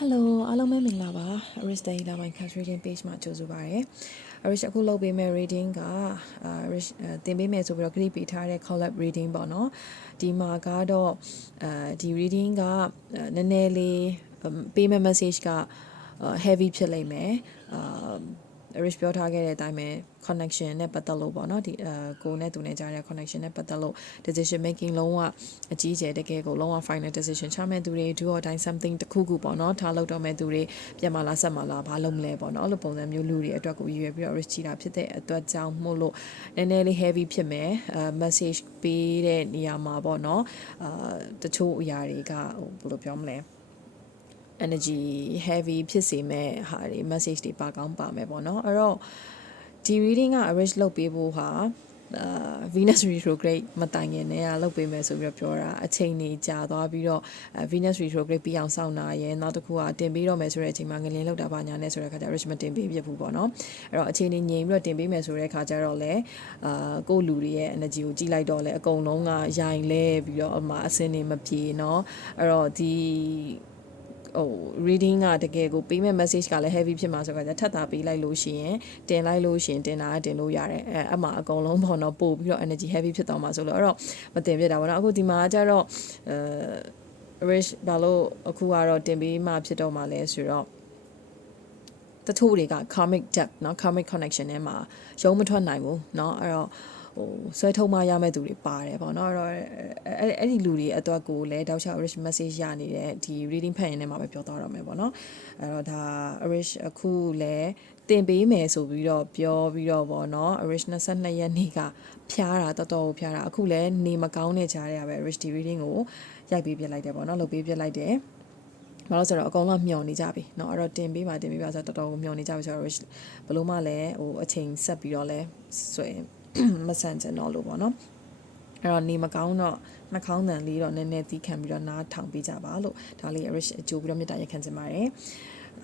Hello အားလုံးပဲမင်္ဂလာပါ Aris Day လာပိုင်း Cash Reading Page မှာကြိုဆိုပါရစေ။ Aris အခုလုပ်ပေးမယ့် reading က Aris သင်ပေးမယ်ဆိုပြီးတော့ခရီးပေးထားတဲ့ collab reading ပေါ့နော်။ဒီမှာကတော့အဲဒီ reading ကနည်းနည်းလေးပေးမယ့် message က heavy ဖြစ်လိမ့်မယ်။အာ Rich ပြောထားခဲ့တဲ့အတိုင်းပဲ connection နဲ့ပတ်သက်လို့ပေါ့နော်ဒီအကိုနဲ့သူနဲ့ကြားတဲ့ connection နဲ့ပတ်သက်လို့ decision making လုံးဝအကြီးကျယ်တကယ်ကိုလုံးဝ final decision ချမဲ့သူတွေ do or die something တခုခုပေါ့နော်ထားလို့တော့မဲ့သူတွေပြန်မလားဆက်မလားဘာလုပ်မလဲပေါ့နော်အဲ့လိုပုံစံမျိုးလူတွေအတွက်ကိုရွယ်ပြီးတော့ rich ချတာဖြစ်တဲ့အတွက်ကြောင့်မို့လို့နည်းနည်းလေး heavy ဖြစ်မယ်အဲ message ပေးတဲ့နေရာမှာပေါ့နော်အာတချို့အရာတွေကဟိုဘယ်လိုပြောမလဲ energy heavy ဖြစ်စေမဲ့ဟာတွေ message တွေပါကောင်းပါမယ်ပေါ့နော်အဲ့တော့ဒီ reading က arrange လုပ်ပေးဖို့ဟာအာ Venus retrograde မတိုင်ခင်တည်းကလုပ်ပေးမယ်ဆိုပြီးတော့ပြောတာအချိန်နေကြာသွားပြီးတော့ Venus retrograde ပြီးအောင်စောင့်နာရဲနောက်တစ်ခုကတင်ပေးတော့မယ်ဆိုတဲ့အချိန်မှာငလင်းလောက်တာပါညာနဲ့ဆိုတဲ့ခါကျ rich မတင်ပေးပြဘူးပေါ့နော်အဲ့တော့အချိန်နေငြိမ်ပြီးတော့တင်ပေးမယ်ဆိုတဲ့ခါကျတော့လေအာကိုလူတွေရဲ့ energy ကိုကြည့်လိုက်တော့လေအကုန်လုံးကရိုင်လဲပြီးတော့အမှအစင်းနေမပြေเนาะအဲ့တော့ဒီ ဟို reading ကတကယ်ကိုပေးမဲ့ message ကလည်း heavy ဖြစ်မှာဆိုတော့ထပ်တာပေးလိုက်လို့ရှိရင်တင်လိုက်လို့ရှိရင်တင်တာတင်လို့ရတယ်အဲအမှအကုန်လုံးပေါ့နော်ပို့ပြီးတော့ energy heavy ဖြစ်သွားမှာဆိုလို့အဲ့တော့မတင်ပြတာပေါ့နော်အခုဒီမှာကျတော့အဲ rich ဘာလို့အခုကတော့တင်ပေးမှဖြစ်တော့မှလဲဆိုတော့တချို့တွေက karmic debt เนาะ karmic connection ထဲမှာရုံးမထွက်နိုင်ဘူးเนาะအဲ့တော့ ဟိုဆွဲထုတ်မှရမဲ့သူတွေပါတယ်ပေါ့နော်အဲ့တော့အဲ့အဲ့ဒီလူတွေအတွက်ကိုလည်းတောက်ချ rich message ရနေတဲ့ဒီ reading ဖတ်ရင်လည်းမှာပဲပြောသွားတော့မယ်ပေါ့နော်အဲ့တော့ဒါ rich အခုလည်းတင်ပေးမယ်ဆိုပြီးတော့ပြောပြီးတော့ပေါ့နော် rich 22ရက်နေ့ကဖျားတာတော်တော်ကိုဖျားတာအခုလည်းနေမကောင်းတဲ့ကြားရပဲ rich reading ကိုရိုက်ပေးပြလိုက်တယ်ပေါ့နော်လုပ်ပေးပြလိုက်တယ်ဘာလို့ဆိုတော့အကောင်လုံးမျောနေကြပြီเนาะအဲ့တော့တင်ပေးပါတင်ပေးပါဆိုတော့တော်တော်ကိုမျောနေကြပြီဆိုတော့ဘလို့မှလည်းဟိုအချိန်ဆက်ပြီးတော့လဲဆိုရင် မဆန်ချင်တော့လို့ပေါ့နော်အဲ့တော့နေမကောင်းတော့နှာခေါင်းတန်လေးတော့နည်းနည်းသီးခံပြီးတော့နားထောင်ပေးကြပါလို့ဒါလေး Irish အကျိုးပြီးတော့မြတ်တာရက်ခံချင်ပါတယ်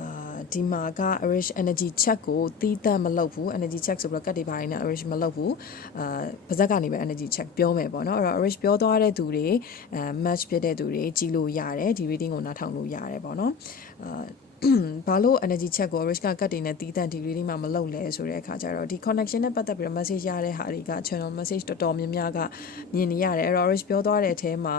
အာဒီမှာက Irish energy check ကိုတီးတန့်မလုပ်ဘူး energy check ဆိုပြီးတော့ကတ်တွေပါတယ်နဲ့ Irish မလုပ်ဘူးအာပါဇက်ကနေပဲ energy check ပြောမယ်ပေါ့နော်အဲ့တော့ Irish ပြောသွားတဲ့သူတွေအဲ match ဖြစ်တဲ့သူတွေကြည့်လို့ရတယ်ဒီ reading ကိုနားထောင်လို့ရတယ်ပေါ့နော်အာ ဘာလို့ energy check ကို risk ကကတ်တင်နဲ့တီးတန့်ဒီ reading မှာမလုပ်လဲဆိုတဲ့အခါကျတော့ဒီ connection နဲ့ပတ်သက်ပြီးတော့ message ရတဲ့ဟာတွေက channel message တော်တော်များများကမြင်နေရတယ်အဲ့တော့ risk ပြောသွားတဲ့အထဲမှာ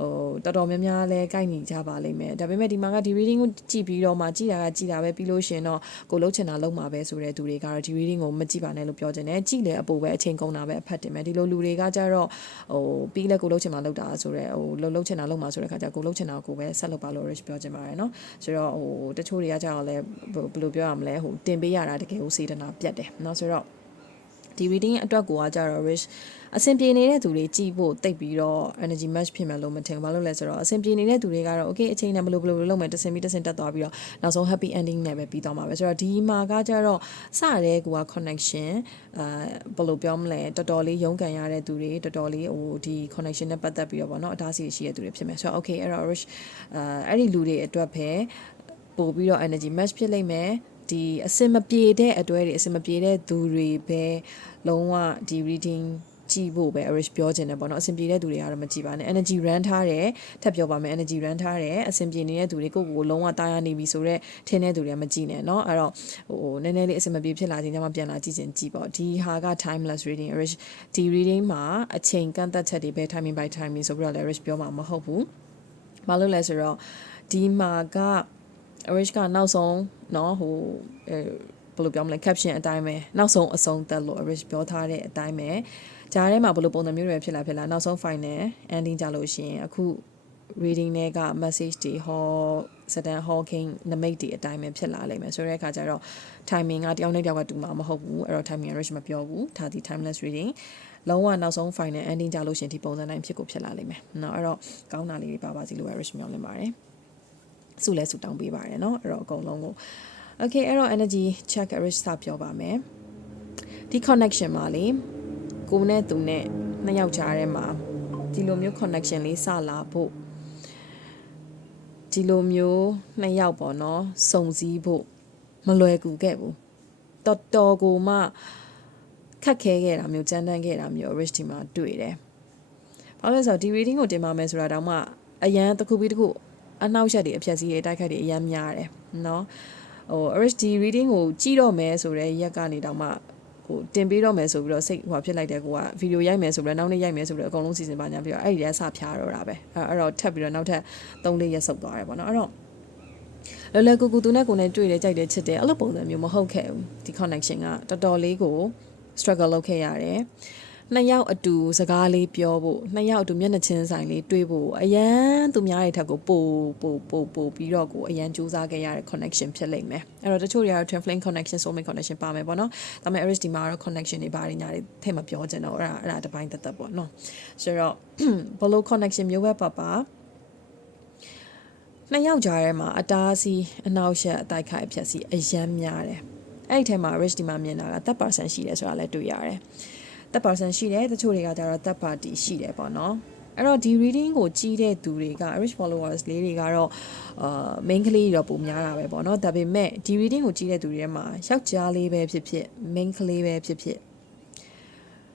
ဟိုတော်တော်များများလဲကိုက်ညီကြပါလိမ့်မယ်ဒါပေမဲ့ဒီမှာကဒီ reading ကိုကြည့်ပြီးတော့မှကြည့်တာကကြည့်တာပဲပြီးလို့ရှင်တော့ကိုလုံးချင်တာလုံးမှာပဲဆိုတဲ့သူတွေကတော့ဒီ reading ကိုမကြည့်ပါနဲ့လို့ပြောချင်တယ်ကြည့်လေအပူပဲအချိန်ကုန်တာပဲအဖတ်တင်မယ်ဒီလိုလူတွေကကြတော့ဟိုပြီးလဲကိုလုံးချင်မှာလုံးတာဆိုတဲ့ဟိုလုံးလုံးချင်တာလုံးမှာဆိုတဲ့ခါကျကိုလုံးချင်တာကိုပဲဆက်လုပ်ပါလို့ risk ပြောချင်ပါတယ်เนาะဆိုတော့ဟို တချို့တွေကကြတော့လဲဘယ်လိုပြောရမလဲဟိုတင်ပေးရတာတကယ်ကိုစေတနာပြတ်တယ်เนาะဆိုတော့ဒီ reading အတွက်ကိုကကြတော့ rich အဆင်ပြေနေတဲ့သူတွေကြည့်ဖို့တိတ်ပြီးတော့ energy match ဖြစ်မယ်လို့မထင်ဘူးဘာလို့လဲဆိုတော့အဆင်ပြေနေတဲ့သူတွေကတော့ okay အချိန်နဲ့ဘယ်လိုဘယ်လိုလုပ်မယ်တဆင်ပြီးတဆင်တက်သွားပြီးတော့နောက်ဆုံး happy ending နဲ့ပဲပြီးသွားမှာပဲဆိုတော့ဒီမှာကကြတော့စတဲ့ကူက connection အာဘယ်လိုပြောမလဲတော်တော်လေးရုန်းကန်ရတဲ့သူတွေတော်တော်လေးဟိုဒီ connection နဲ့ပတ်သက်ပြီးတော့ဗောနော်အတားအဆီးရှိတဲ့သူတွေဖြစ်မယ်ဆိုတော့ okay အဲ့တော့ rich အာအဲ့ဒီလူတွေအတွက်ပဲ ပို့ပြီးတော့ energy match ဖြစ်လိမ့်မယ်ဒီအစင်မပြေတဲ့အတွဲတွေအစင်မပြေတဲ့သူတွေပဲလုံးဝဒီ reading ကြည့်ဖို့ပဲ Irish ပြောခြင်းတယ်ပေါ့နော်အဆင်ပြေတဲ့သူတွေကတော့မကြည့်ပါနဲ့ energy run ထားတယ်ထပ်ပြောပါမယ် energy run ထားတယ်အဆင်ပြေနေတဲ့သူတွေကိုကိုလုံးဝတာယာနေပြီဆိုတော့ထင်းတဲ့သူတွေကမကြည့်နဲ့เนาะအဲ့တော့ဟိုနည်းနည်းလေးအဆင်မပြေဖြစ်လာခြင်းကြောင့်ပြန်လာကြည့်ခြင်းကြည့်ပေါ့ဒီဟာက timeless reading Irish ဒီ reading မှာအချိန်ကန့်သက်ချက်တွေပဲ timing by timing ဆိုပြီးတော့လည်း Irish ပြောမှာမဟုတ်ဘူးဘာလို့လဲဆိုတော့ဒီမှာက Irish ကနောက်ဆုံးเนาะဟိုအဲဘယ်လိုပြောမလဲ caption အတိုင်းပဲနောက်ဆုံးအဆုံးသက်လို့ Irish ပြောထားတဲ့အတိုင်းပဲဂျားထဲမှာဘယ်လိုပုံစံမျိုးတွေဖြစ်လာဖြစ်လာနောက်ဆုံး final ending ကြလို့ရှိရင်အခု reading တွေက message တွေဟောစတန် hawking နမိတ်တွေအတိုင်းပဲဖြစ်လာလိမ့်မယ်ဆိုတဲ့အခါကျတော့ timing ကတယောက်နဲ့တယောက်ကတူမှာမဟုတ်ဘူးအဲ့တော့ timing Irish မပြောဘူးဒါဒီ timeless reading လုံးဝနောက်ဆုံး final ending ကြလို့ရှင်ဒီပုံစံတိုင်းဖြစ်ကိုဖြစ်လာလိမ့်မယ်เนาะအဲ့တော့ကောင်းတာလေးတွေပါပါစီလို့ Irish မျှော်လင့်ပါတယ် စုလဲစုတောင်းပေးပါတယ်เนาะအဲ့တော့အကုန်လုံးကို okay အဲ့တော့ energy check Irish စပြောပါမယ်ဒီ connection မှာလေကိုနဲ့သူနဲ့နှစ်ယောက်ကြားထဲမှာဒီလိုမျိုး connection လေးစလာဖို့ဒီလိုမျိုးနှစ်ယောက်ပေါ့နော်စုံစည်းဖို့မလွယ်ကူခဲ့ဘူးတော်တော်ကိုမှခက်ခဲခဲ့တာမျိုးကြမ်းတမ်းခဲ့တာမျိုး rich ဒီမှာတွေ့တယ်။ဘာလို့လဲဆိုတော့ဒီ reading ကိုတင်ပါမယ်ဆိုတာတောင်မှအရန်တစ်ခုပြီးတစ်ခု အနောက်ရှက်တွေအဖြက်စီးတွေတိုက်ခိုက်တွေအများများတယ်နော်ဟို RHD reading ကိုကြည့်တော့မယ်ဆိုတော့ရက်ကနေတော့မှဟိုတင်ပေးတော့မယ်ဆိုပြီးတော့စိတ်ဟိုဖြစ်လိုက်တဲ့ကိုကဗီဒီယိုရိုက်မယ်ဆိုပြီးတော့နောက်နေ့ရိုက်မယ်ဆိုပြီးတော့အကုန်လုံးစီစဉ်ပါညာပြီးတော့အဲ့ဒီထဲဆဖျားတော့တာပဲအဲ့အဲ့တော့ထပ်ပြီးတော့နောက်ထပ်3လေးရက်ဆုတ်သွားတယ်ပေါ့နော်အဲ့တော့လောလောကူကူသူနဲ့ကိုယ်နဲ့တွေ့တယ်ကြိုက်တယ်ချစ်တယ်အဲ့လိုပုံစံမျိုးမဟုတ်ခဲ့ဘူးဒီ connection ကတော်တော်လေးကို struggle လုပ်ခဲ့ရတယ် နှစ်ယောက်အတူစကားလေးပြောဖို့နှစ်ယောက်အတူမျက်နှာချင်းဆိုင်လေးတွေ့ဖို့အရန်သူများတွေထက်ကိုပိုပိုပိုပိုပြီးတော့ကိုအရန်စူးစမ်းခဲ့ရတဲ့ connection ဖြစ်လိမ့်မယ်အဲ့တော့တချို့တွေကတော့ twin flame connection soulmate connection ပါမယ်ပေါ့နော်ဒါပေမဲ့ RSD မှာတော့ connection တွေဘာတွေညာတွေထည့်မပြောချင်တော့အဲ့ဒါအဲ့ဒါတစ်ပိုင်းသက်သက်ပေါ့နော်ဆိုတော့ဘလို့ connection မျိုးပဲပါပါနှစ်ယောက်ကြားထဲမှာအတားအဆီးအနောက်ရှက်အတိုက်ခိုက်အဖြက်စီအယမ်းများတယ်အဲ့ဒီထဲမှာ rich ဒီမှာမြင်တာကသက် person ရှိတယ်ဆိုတာလည်းတွေ့ရတယ် သက် person ရှိတယ်တချို့တွေကကြတော့သက် party ရှိတယ်ပေါ့နော်အဲ့တော့ဒီ reading ကိုကြီးတဲ့သူတွေက rich followers လေးတွေကတော့အာ main ကလေးတွေတော့ပုံများတာပဲပေါ့နော်ဒါပေမဲ့ဒီ reading ကိုကြီးတဲ့သူတွေထဲမှာယောက်ျားလေးပဲဖြစ်ဖြစ် main ကလေးပဲဖြစ်ဖြစ်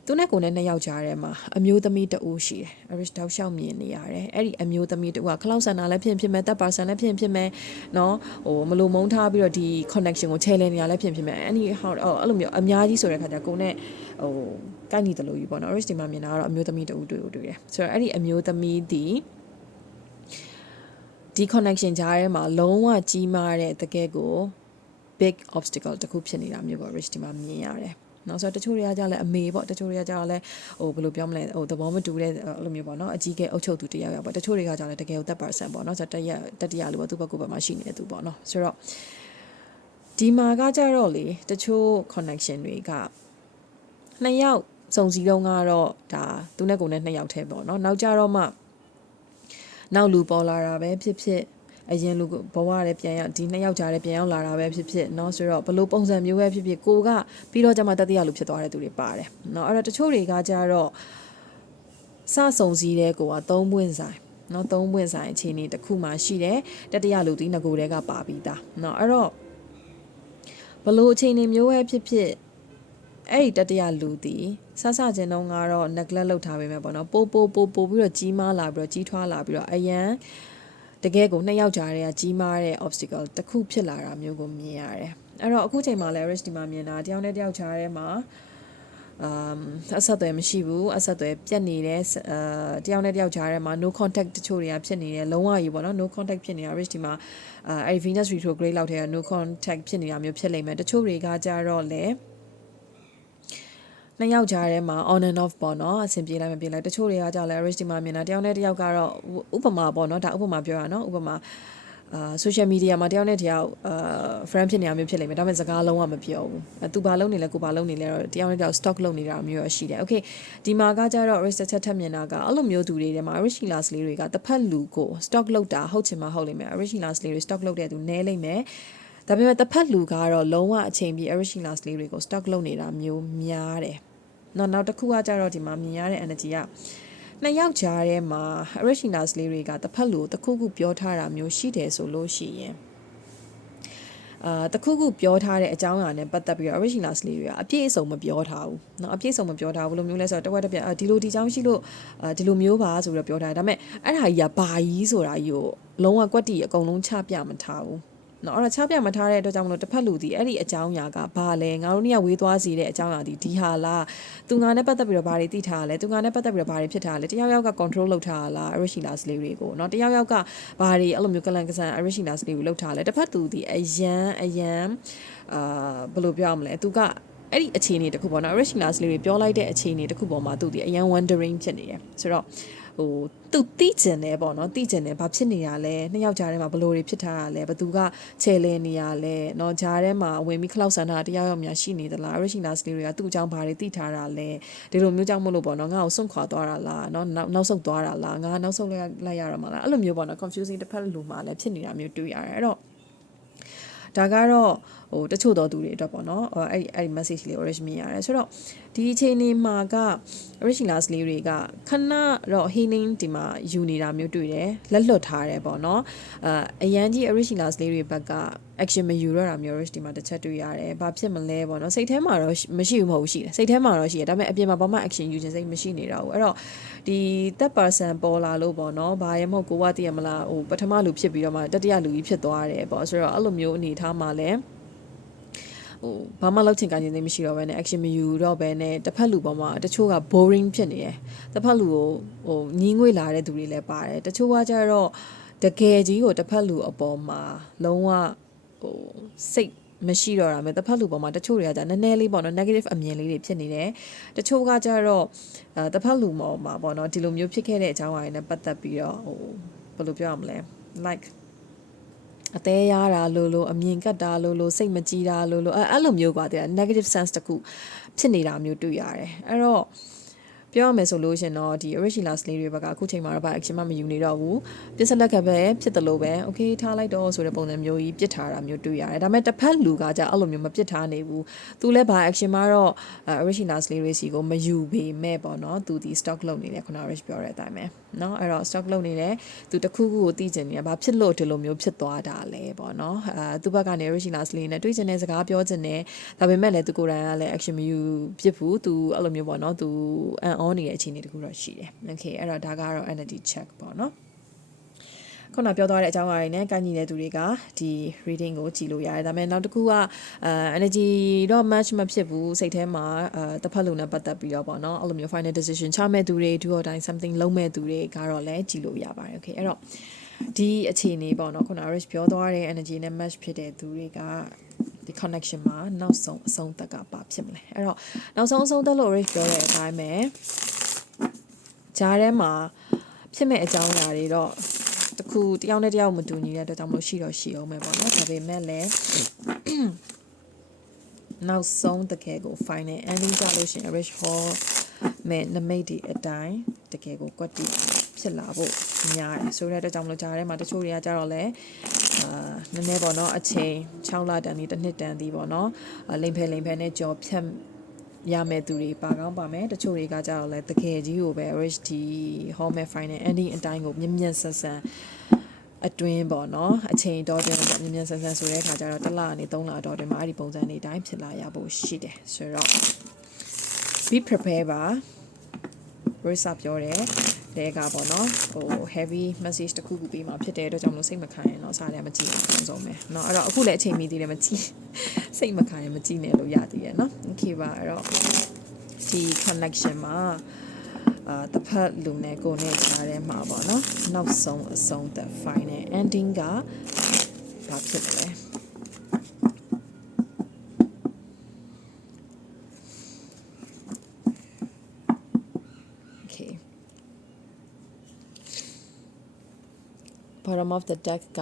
သူနဲ့ကိုယ်နဲ့နှစ်ယောက်ကြားထဲမှာအမျိုးသမီးတဦးရှိတယ်။ Irish တောက်လျှောက်မြင်နေရတယ်။အဲ့ဒီအမျိုးသမီးတဦးကခလောက်ဆန်တာလည်းဖြစ်ဖြစ်မဲ့တပ်ပါဆန်လည်းဖြစ်ဖြစ်မဲ့နော်ဟိုမလိုမုန်းထားပြီးတော့ဒီ connection ကိုချဲလဲနေရလည်းဖြစ်ဖြစ်မဲ့အဲ့ဒီဟောအဲ့လိုမျိုးအများကြီးဆိုတဲ့ခါကျကိုယ်နဲ့ဟိုကိုက်နေတယ်လို့ယူပေါ့နော် Irish ဒီမှာမြင်တာကတော့အမျိုးသမီးတဦးတွေ့ကိုတွေ့တယ်။ဆိုတော့အဲ့ဒီအမျိုးသမီးဒီဒီ connection ကြားထဲမှာလုံးဝကြီးမားတဲ့တကယ်ကို big obstacle တစ်ခုဖြစ်နေတာမျိုးပေါ့ Rich ဒီမှာမြင်ရတယ်။ နော်ဆိုတော့တချို့တွေကကြာလဲအမေပေါ့တချို့တွေကကြာလဲဟိုဘယ်လိုပြောမလဲဟိုသဘောမတူတဲ့အဲ့လိုမျိုးပေါ့နော်အကြီးကဲအုပ်ချုပ်သူတယောက်ယောက်ပေါ့တချို့တွေကကြာလဲတကယ်ကိုသက်ပါဆန်ပေါ့နော်ဆိုတော့တရက်တတိယလူပေါ့သူ့ဘက်ကဘက်မှာရှိနေသူပေါ့နော်ဆိုတော့ဒီမှာကကြတော့လေတချို့ connection တွေကနှစ်ယောက်စုံစည်းတော့ကတော့ဒါသူနဲ့ကိုယ်နဲ့နှစ်ယောက်တည်းပေါ့နော်နောက်ကြတော့မှနောက်လူပေါ်လာတာပဲဖြစ်ဖြစ် အရင်လူဘဝရဲပြန်ရောက်ဒီနှစ်ယောက်ကြားရဲပြန်ရောက်လာတာပဲဖြစ်ဖြစ်เนาะဆိုတော့ဘလို့ပုံစံမျိုးပဲဖြစ်ဖြစ်ကိုကပြီးတော့ကျမှတတိယလူဖြစ်သွားတဲ့သူတွေပါတယ်เนาะအဲ့တော့တချို့တွေကကြတော့စဆုံစည်းတဲ့ကိုကသုံးပွင့်ဆိုင်เนาะသုံးပွင့်ဆိုင်အခြေအနေတစ်ခုမှရှိတယ်တတိယလူဒီငကိုတဲကပါပြီးသားเนาะအဲ့တော့ဘလို့အခြေအနေမျိုးပဲဖြစ်ဖြစ်အဲ့ဒီတတိယလူတီဆဆချင်းတုန်းကတော့ neglect လုပ်ထားပေးမယ်ပေါ့နော်ပို့ပို့ပို့ပို့ပြီးတော့ကြီးမားလာပြီးတော့ကြီးထွားလာပြီးတော့အရန် တကယ်ကိုနှစ်ယောက်ကြားတွေကကြီးမားတဲ့ obstacle တစ်ခုဖြစ်လာတာမျိုးကိုမြင်ရတယ်အဲ့တော့အခုချိန်မှာလည်း risk ဒီမှာမြင်တာတယောက်နဲ့တယောက်ကြားထဲမှာအမ်အဆက်အသွယ်မရှိဘူးအဆက်အသွယ်ပြတ်နေတဲ့အာတယောက်နဲ့တယောက်ကြားထဲမှာ no contact တချို့တွေကဖြစ်နေတယ်လုံးဝကြီးပေါ့နော် no contact ဖြစ်နေတာ risk ဒီမှာအာအဲဒီ Venus retrograde လောက်ထဲက no contact ဖြစ်နေတာမျိုးဖြစ်လိမ့်မယ်တချို့တွေကကြတော့လည်း နှစ်ယောက်ကြားထဲမှာ on and off ပေါ့နော်အဆင်ပြေလိုက်မပြေလိုက်တချို့တွေကကြောက်လဲ rich ဒီမှာမြင်တာတယောက်နဲ့တယောက်ကတော့ဥပမာပေါ့နော်ဒါဥပမာပြောရအောင်နော်ဥပမာအာ social media မှာတယောက်နဲ့တယောက်အာ friend ဖြစ်နေရမျိုးဖြစ်လိမ့်မယ်ဒါပေမဲ့စကားလုံးဝမပြောဘူးအဲသူဘာလုပ်နေလဲကိုဘာလုပ်နေလဲတော့တယောက်နဲ့တယောက် stock လုပ်နေတာမျိုးရရှိတယ် okay ဒီမှာကကြတော့ risk ချက်ထပ်မြင်တာကအဲ့လိုမျိုးသူတွေထဲမှာ rich class လေးတွေကတစ်ဖက်လူကို stock လုပ်တာဟုတ်ချင်မှဟုတ်လိမ့်မယ် rich class လေးတွေ stock လုပ်တဲ့သူနည်းလိမ့်မယ်ဒါပေမဲ့တစ်ဖက်လူကတော့လုံးဝအချိန်ပြည့် original လေးတွေကို stock လုပ်နေတာမျိုးများတယ် နောက်နောက်တစ်ခုကကြတော့ဒီမှာမြင်ရတဲ့ energy ကနှစ်ယောက်ကြားထဲမှာ originals လေးတွေကတစ်ဖက်လို့တစ်ခုခုပြောထားတာမျိုးရှိတယ်ဆိုလို့ရှိရင်အာတခုခုပြောထားတဲ့အကြောင်းအရာနဲ့ပတ်သက်ပြီးတော့ originals လေးတွေကအပြည့်အစုံမပြောထားဘူးเนาะအပြည့်အစုံမပြောထားဘူးဘယ်လိုမျိုးလဲဆိုတော့တဝက်တစ်ပြက်ဒီလိုဒီကြောင်းရှိလို့အာဒီလိုမျိုးပါဆိုပြီးတော့ပြောထားတယ်ဒါပေမဲ့အဲ့ဒါကြီးကဘာကြီးဆိုတာကြီးကိုလုံးဝကွက်တီအကုန်လုံးချပြမထားဘူး နော်အဲ့တော့ချပြမထားတဲ့အတွက်ကြောင့်မလို့တစ်ဖက်လူဒီအဲ့ဒီအကြောင်းအရာကဘာလဲငါတို့နေ့ကဝေးသွားစီတဲ့အကြောင်းအရာဒီဒီဟာလားသူငါနဲ့ပတ်သက်ပြီးတော့ဘာတွေသိထားရလဲသူငါနဲ့ပတ်သက်ပြီးတော့ဘာတွေဖြစ်ထားရလဲတယောက်ယောက်က control လုပ်ထားရလား original လေးတွေကိုနော်တယောက်ယောက်ကဘာတွေအဲ့လိုမျိုးကလန်ကဆန် original လေးကိုလုပ်ထားရလဲတစ်ဖက်သူဒီအရန်အရန်အာဘယ်လိုပြောရမလဲသူကအဲ့ဒီအခြေအနေတခုပေါ့နော် original လေးတွေပြောလိုက်တဲ့အခြေအနေတခုပေါ်မှာသူဒီအရန် wondering ဖြစ်နေတယ်ဆိုတော့ ဟိုသူတိကျင်တယ်ပေါ့နော်တိကျင်တယ်ဘာဖြစ်နေရလဲနှစ်ယောက်ကြားထဲမှာဘလို့တွေဖြစ်ထားတာလဲဘသူကချဲလဲနေရလဲเนาะကြားထဲမှာဝင်ပြီးခလောက်ဆန်တာတယောက်ယောက်များရှိနေသလား original လေးတွေကသူ့အကြောင်းဘာတွေသိထားတာလဲဒီလိုမျိုးကြောင့်မလို့ပေါ့နော်ငါ့ကိုစွန့်ခွာသွားတာလားเนาะနောက်ဆုတ်သွားတာလားငါနောက်ဆုတ်လိုက်ရတော့မလားအဲ့လိုမျိုးပေါ့နော် confusing တစ်ဖက်လူမှလည်းဖြစ်နေတာမျိုးတွေ့ရတယ်အဲ့တော့ဒါကတော့ဟို ဟတချို့တော်သူတွေအတွက်ပေါ့နော်အဲ့ဒီအဲ့ဒီ message လေး orange မြင်ရတယ်ဆိုတော့ဒီအချိန်လေးမှာက original လေးတွေကခဏတော့ healing ဒီမှာယူနေတာမျိုးတွေ့တယ်လက်လွတ်ထားတယ်ပေါ့နော်အအရန်ကြီး original လေးတွေဘက်က action မယူတော့တာမျိုး risk ဒီမှာတစ်ချက်တွေ့ရတယ်။ဘာဖြစ်မလဲပေါ့နော်။စိတ်ထဲမှာတော့မရှိဘူးမဟုတ်ဘူးရှိတယ်။စိတ်ထဲမှာတော့ရှိတယ်။ဒါပေမဲ့အပြင်မှာဘာမှ action ယူခြင်းစိတ်မရှိနေတော့ဘူး။အဲ့တော့ဒီ that person ပေါ်လာလို့ပေါ့နော်။ဘာရဲမဟုတ်ကိုကတည်ရမလားဟိုပထမလူဖြစ်ပြီးတော့မှတတိယလူကြီးဖြစ်သွားတယ်ပေါ့။ဆိုတော့အဲ့လိုမျိုးအနေထားမှာလည်း ဟိုဘာမှလောက်ချင်ကြခြင်းသိမရှိတော့ဘဲနဲ့ action မယူတော့ဘဲနဲ့တစ်ဖက်လူပေါ်မှာတချို့က boring ဖြစ်နေတယ်တစ်ဖက်လူကိုဟိုညီးငွေလာတဲ့သူတွေလည်းပါတယ်တချို့ကကြတော့တကယ်ကြီးကိုတစ်ဖက်လူအပေါ်မှာလုံးဝဟိုစိတ်မရှိတော့တာမျိုးတစ်ဖက်လူပေါ်မှာတချို့တွေကじゃနည်းနည်းလေးပေါ့နော် negative အမြင်လေးတွေဖြစ်နေတယ်တချို့ကကြတော့အဲတစ်ဖက်လူပေါ်မှာပေါ့နော်ဒီလိုမျိုးဖြစ်ခဲ့တဲ့အကြောင်းအရာတွေနဲ့ပတ်သက်ပြီးတော့ဟိုဘယ်လိုပြောရမလဲ like အသေးရတာလို့လို့အမြင်ကတ်တာလို့လို့စိတ်မကြည်တာလို့လို့အဲ့လိုမျိုးကွာတဲ့ negative sense တခုဖြစ်နေတာမျိုးတွေ့ရတယ်အဲ့တော့ပြောရမယ်ဆိုလို့ရှင်တော့ဒီ original လေးတွေဘက်ကအခုချိန်မှာတော့ဘာ action မှမယူနေတော့ဘူးပြစ်စလက်ကပဲဖြစ်တယ်လို့ပဲ okay ထားလိုက်တော့ဆိုတဲ့ပုံစံမျိုးကြီးပြစ်ထားတာမျိုးတွေ့ရတယ်ဒါပေမဲ့တစ်ဖက်လူကကြာအဲ့လိုမျိုးမပြစ်ထားနေဘူးသူလည်းဘာ action မှတော့ original လေးတွေစီကိုမယူပေမဲ့ပေါ့နော်သူဒီ stock လုပ်နေတယ်ခုန rich ပြောတဲ့အတိုင်းပဲ เนาะအဲ့တော့ stock လုပ်နေတယ်သူတစ်ခုခုကိုသိကျင်နေတယ်ဘာဖြစ်လို့ဒီလိုမျိုးဖြစ်သွားတာလဲပေါ့နော်အဲသူဘက်ကနေ original လေးနဲ့တွေ့ကျင်တဲ့စကားပြောကျင်တယ်ဒါပေမဲ့လည်းသူကိုယ်တိုင်ကလည်း action မယူဖြစ်ဘူးသူအဲ့လိုမျိုးပေါ့နော်သူအန် on နေတဲ့အခြေအနေတခုတော့ရှိတယ် okay အဲ့တော့ဒါကတော့ energy check ပေါ့နော် ခုနပြောသွားတဲ့အကြောင်းအရာတွေနဲ့ကန့်ညီတဲ့သူတွေကဒီ reading ကိုကြည့်လို့ရတယ်ဒါပေမဲ့နောက်တစ်ခုကအဲ energy တော့ match မဖြစ်ဘူးစိတ်ထဲမှာအဲတစ်ဖက်လုံးနဲ့ပတ်သက်ပြီးတော့ပေါ့နော်အဲ့လိုမျိုး final decision ချမဲ့သူတွေ do or die something လုံးမဲ့သူတွေကတော့လည်းကြည့်လို့ရပါတယ် okay အဲ့တော့ဒီအခြေအနေပေါ့နော်ခုန Rich ပြောသွားတဲ့ energy နဲ့ match ဖြစ်တဲ့သူတွေကဒီ connection မှာနောက်ဆုံးအဆုံးသက်ကပါဖြစ်မလဲအဲ့တော့နောက်ဆုံးအဆုံးသက်လို့ Rich ပြောတဲ့အတိုင်းပဲဂျားထဲမှာဖြစ်မဲ့အကြောင်းအရာတွေတော့ တခုတယောက်နဲ့တယောက်မတူညီတဲ့အတွက်ကြောင့်မလို့ရှိတော့ရှိအောင်ပဲပေါ့နော်ဒါပေမဲ့လည်းနောက်ဆုံးတကယ်ကို final ending ကြလို့ရှိရင် Rich Hall မဲ့နမိတ်ဒီအတိုင်းတကယ်ကိုကွက်တီဖြစ်လာဖို့များတယ်ဆိုတဲ့အတွက်ကြောင့်မလို့ဂျားထဲမှာတချို့တွေကကြတော့လဲအာနည်းနည်းပေါ့နော်အချိန်6လတန်ဒီတစ်နှစ်တန်ဒီပေါ့နော်လိမ်ဖဲလိမ်ဖဲနဲ့ကြော်ဖြတ် ရမယ်သူတွေပါကောင်းပါမယ်တချို့တွေကကြတော့လဲတကယ်ကြီးကိုပဲ rich ဒီ home final ending အတိုင်းကိုမြင့်မြင့်ဆက်ဆန်အတွင်းပေါ့နော်အချိန်တော်တွင်မြင့်မြင့်ဆန်းဆန်းဆိုတဲ့အခါကျတော့တစ်လကနေ3လတော်တွင်မှာအဲ့ဒီပုံစံတွေအတိုင်းဖြစ်လာရဖို့ရှိတယ်ဆိုတော့ be prepare ပါ Risa ပြောတယ် တဲကပေါ့နော်ဟို heavy message တခုခုပေးมาဖြစ်တဲ့အတွက်ကြောင့်မလို့စိတ်မခံရင်တော့စားတယ်မကြည့်အောင်အဆုံးပဲเนาะအဲ့တော့အခုလည်းအချိန်မီသေးတယ်မကြည့်စိတ်မခံရင်မကြည့်နဲ့လို့ရသေးတယ်เนาะ okay ပါအဲ့တော့ဒီ connection မှာအာတစ်ဖက်လူနဲ့ကိုယ်နဲ့ကြားထဲမှာပေါ့နော်နောက်ဆုံးအဆုံးသက် final ending ကဘာဖြစ်လဲ Bottom of the deck က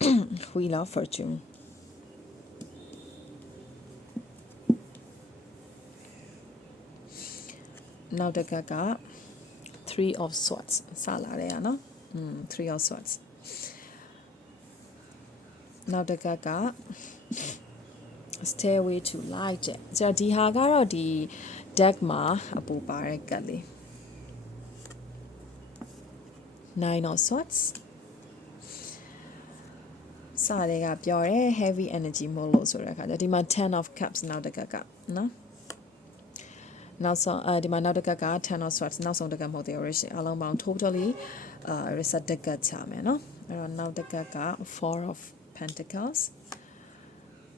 Wheel of Fortune. ။နောက်တစ်ကက Three of Swords စလာတယ်ရနော်။อืม Three of Swords ။နောက်တစ်ကက Stairway to Light တဲ့။ဆိုတော့ဒီဟာကတော့ဒီ deck မှာအပူပါတဲ့ကတ်လေး Nine of Swords စတဲ့ကပြောတယ် heavy energy မို့လို့ဆိုတဲ့အခါကျဒီမှာ10 of cups နောက်တစ်ကကနော်နောက်ဆုံးအဲဒီမှာနောက်တစ်ကက10 of swords နောက်ဆုံးတစ်ကမဟုတ်သေးဘူး original အလုံးပေါင်း totally အာ reset တစ်ကချမယ်နော်အဲ့တော့နောက်တစ်ကက four of pentacles